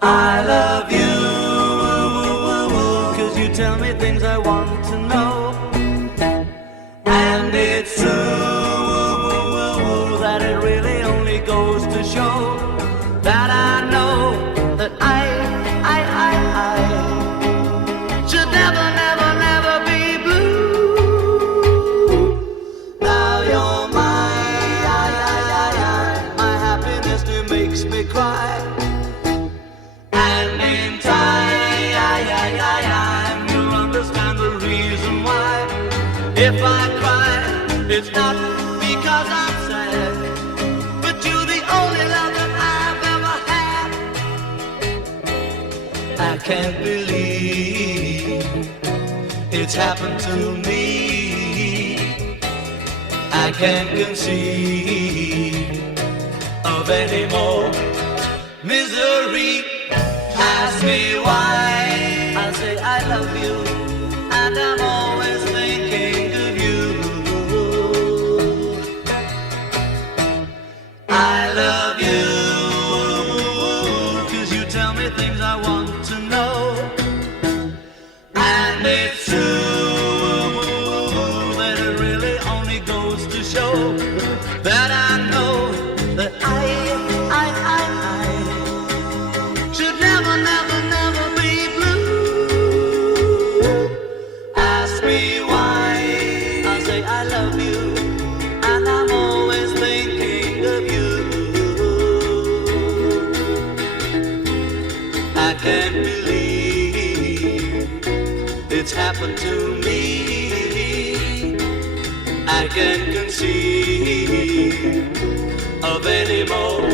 I love you, 'cause you tell me things I want to know. And it's true that it really only goes to show that I know that I should never, never, never be blue. Now you're my happiness that makes me cry. And in time, you'll understand the reason why. If I cry, it's not because I'm sad, but you're the only love that I've ever had. I can't believe it's happened to me. I can't conceive of any more misery. Ask me why. I say I love you, and I'm always thinking of you. I love you, 'cause you tell me things I want to know. And it's true that it really only goes to show that I know that I should never, never, never be blue. Ask me why. I say I love you, and I'm always thinking of you. I can't believe it's happened to me. I can't conceive of any more